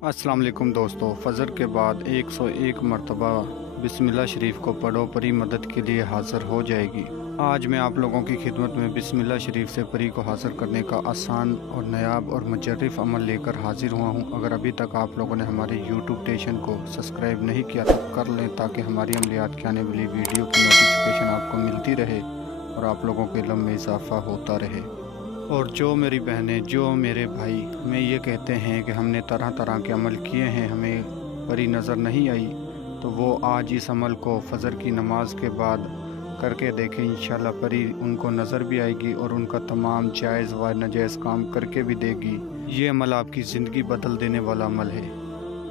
अस्सलाम वालेकुम दोस्तों, फ़जर के बाद 101 मरतबा बिस्मिल्लाह शरीफ को पढ़ो, परी मदद के लिए हाज़िर हो जाएगी। आज मैं आप लोगों की खिदमत में बिस्मिल्लाह शरीफ से परी को हासिल करने का आसान और नायाब और मुजर्रफ अमल लेकर हाजिर हुआ हूँ। अगर अभी तक आप लोगों ने हमारे यूट्यूब स्टेशन को सब्सक्राइब नहीं किया तो कर लें, ताकि हमारी अमलियात की आने वाली वीडियो की नोटिफिकेशन आपको मिलती रहे और आप लोगों के इल्म में इजाफ़ा होता रहे। और जो मेरी बहनें, जो मेरे भाई हमें ये कहते हैं कि हमने तरह तरह के अमल किए हैं, हमें परी नज़र नहीं आई, तो वो आज इस अमल को फ़जर की नमाज के बाद करके देखें। इंशाल्लाह परी उनको नज़र भी आएगी और उनका तमाम जायज़ व नाजायज़ काम करके भी देगी। ये अमल आपकी ज़िंदगी बदल देने वाला अमल है।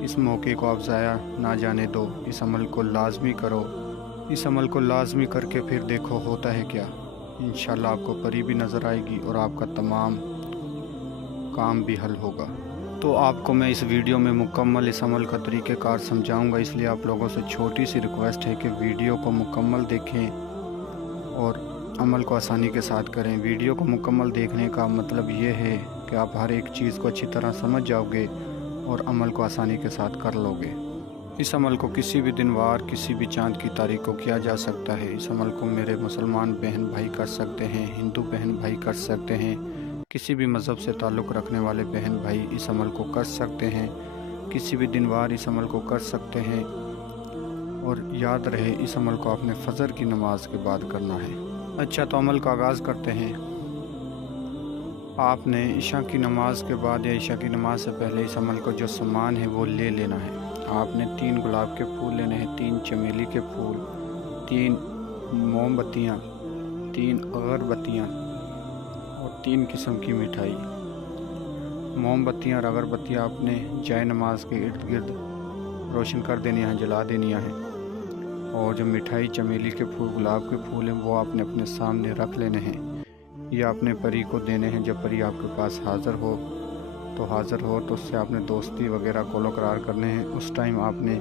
इस मौके को आप ज़ाया ना जाने दो, इस अमल को लाजमी करो। इस अमल को लाजमी करके फिर देखो होता है क्या। इंशाल्लाह आपको परी भी नज़र आएगी और आपका तमाम काम भी हल होगा। तो आपको मैं इस वीडियो में मुकम्मल इस अमल का तरीक़ेकार समझाऊंगा, इसलिए आप लोगों से छोटी सी रिक्वेस्ट है कि वीडियो को मुकम्मल देखें और अमल को आसानी के साथ करें। वीडियो को मुकम्मल देखने का मतलब ये है कि आप हर एक चीज़ को अच्छी तरह समझ जाओगे और अमल को आसानी के साथ कर लोगे। इस अमल को किसी भी दिन वार, किसी भी चाँद की तारीख को किया जा सकता है। इस अमल को मेरे मुसलमान बहन भाई कर सकते हैं, हिंदू बहन भाई कर सकते हैं, किसी भी मज़हब से ताल्लुक़ रखने वाले बहन भाई इस अमल को कर सकते हैं, किसी भी दिन वार इस अमल को कर सकते हैं। और याद रहे, इस अमल को आपने फ़जर की नमाज के बाद करना है। अच्छा, तो अमल का आगाज़ करते हैं। आपने इशा की नमाज के बाद या इशा की नमाज से पहले इस अमल को जो सामान है वो ले लेना है। आपने 3 गुलाब के फूल लेने हैं, 3 चमेली के फूल, 3 मोमबत्तियाँ, 3 अगरबत्तियाँ और 3 किस्म की मिठाई। मोमबत्तियाँ और अगरबत्तियाँ आपने जाए नमाज के इर्द गिर्द रोशन कर देनी है, जला देनी है। और जो मिठाई, चमेली के फूल, गुलाब के फूल हैं, वो आपने अपने सामने रख लेने हैं। ये आपने परी को देने हैं। जब परी आपके पास हाज़िर हो तो उससे आपने दोस्ती वगैरह कोलो करार करने हैं। उस टाइम आपने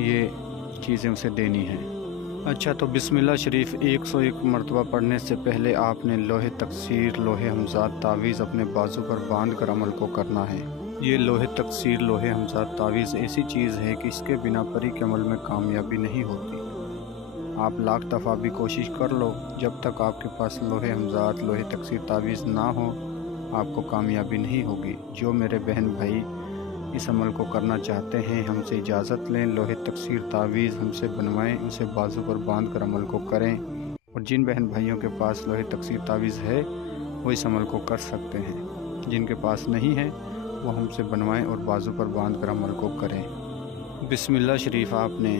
ये चीज़ें उसे देनी हैं। अच्छा, तो बिस्मिल्लाह शरीफ 101 मरतबा पढ़ने से पहले आपने लोहे तकसीर, लोहे हमजाद तावीज़ अपने बाजू पर बांध कर अमल को करना है। ये लोहे तकसीर, लोहे हमजाद तावीज़ ऐसी चीज़ है कि इसके बिना परी के अमल में कामयाबी नहीं होती। आप लाख दफ़ा भी कोशिश कर लो, जब तक आपके पास लोहे हमजाद, लोहे तकसीर तावीज़ ना हो, आपको कामयाबी नहीं होगी। जो मेरे बहन भाई इस अमल को करना चाहते हैं, हमसे इजाज़त लें, लोहे तकसीर तावीज़ हमसे बनवाएं, उसे बाजू पर बांध कर अमल को करें। और जिन बहन भाइयों के पास लोहे तकसीर तावीज़ है वो इस अमल को कर सकते हैं। जिनके पास नहीं है वो हमसे बनवाएं और बाजू पर बांध कर अमल को करें। बिस्मिल्लाह शरीफ आपने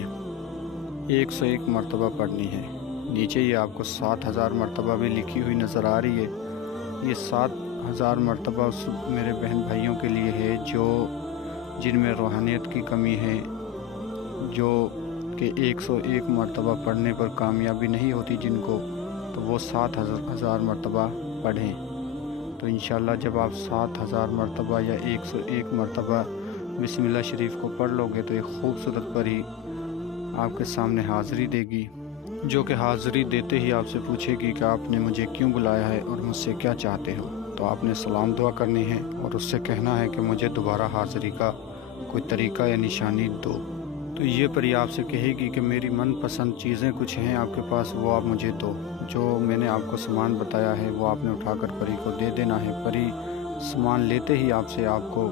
101 मरतबा पढ़नी है। नीचे ये आपको 7000 मरतबा भी लिखी हुई नज़र आ रही है। ये 7000 मरतबा उस मेरे बहन भाइयों के लिए है जो जिनमें रूहानियत की कमी है, जो कि 101 मरतबा पढ़ने पर कामयाबी नहीं होती जिनको, तो वो 7000 मरतबा पढ़ें। तो इंशाल्लाह जब आप 7000 मरतबा या 101 मरतबा बिस्मिल्लाह शरीफ को पढ़ लोगे तो एक खूबसूरत परी आपके सामने हाज़िरी देगी, जो कि हाज़िरी देते ही आपसे पूछेगी कि आपने मुझे क्यों बुलाया है और मुझसे क्या चाहते हो। तो आपने सलाम दुआ करनी है और उससे कहना है कि मुझे दोबारा हाज़िरी का कोई तरीक़ा या निशानी दो। तो ये परी आपसे कहेगी कि मेरी मनपसंद चीज़ें कुछ हैं आपके पास, वो आप मुझे दो। जो मैंने आपको सामान बताया है वो आपने उठाकर परी को दे देना है। परी सामान लेते ही आपसे आपको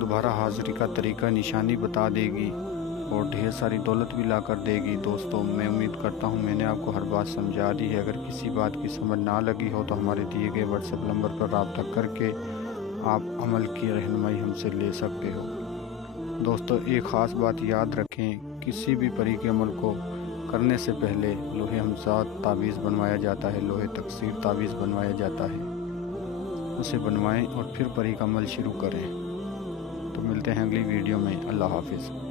दोबारा हाज़िरी का तरीक़ा, निशानी बता देगी और ढेर सारी दौलत भी ला कर देगी। दोस्तों, मैं उम्मीद करता हूँ मैंने आपको हर बात समझा दी है। अगर किसी बात की समझ ना लगी हो तो हमारे दिए गए व्हाट्सएप नंबर पर रब्ता करके आप अमल की रहनुमाई हमसे ले सकते हो। दोस्तों, एक ख़ास बात याद रखें, किसी भी परी के अमल को करने से पहले लोहे हमजाद तावीज़ बनवाया जाता है, लोहे तकसीर तावीज़ बनवाया जाता है। उसे बनवाएं और फिर परी का अमल शुरू करें। तो मिलते हैं अगली वीडियो में। अल्लाह हाफिज़।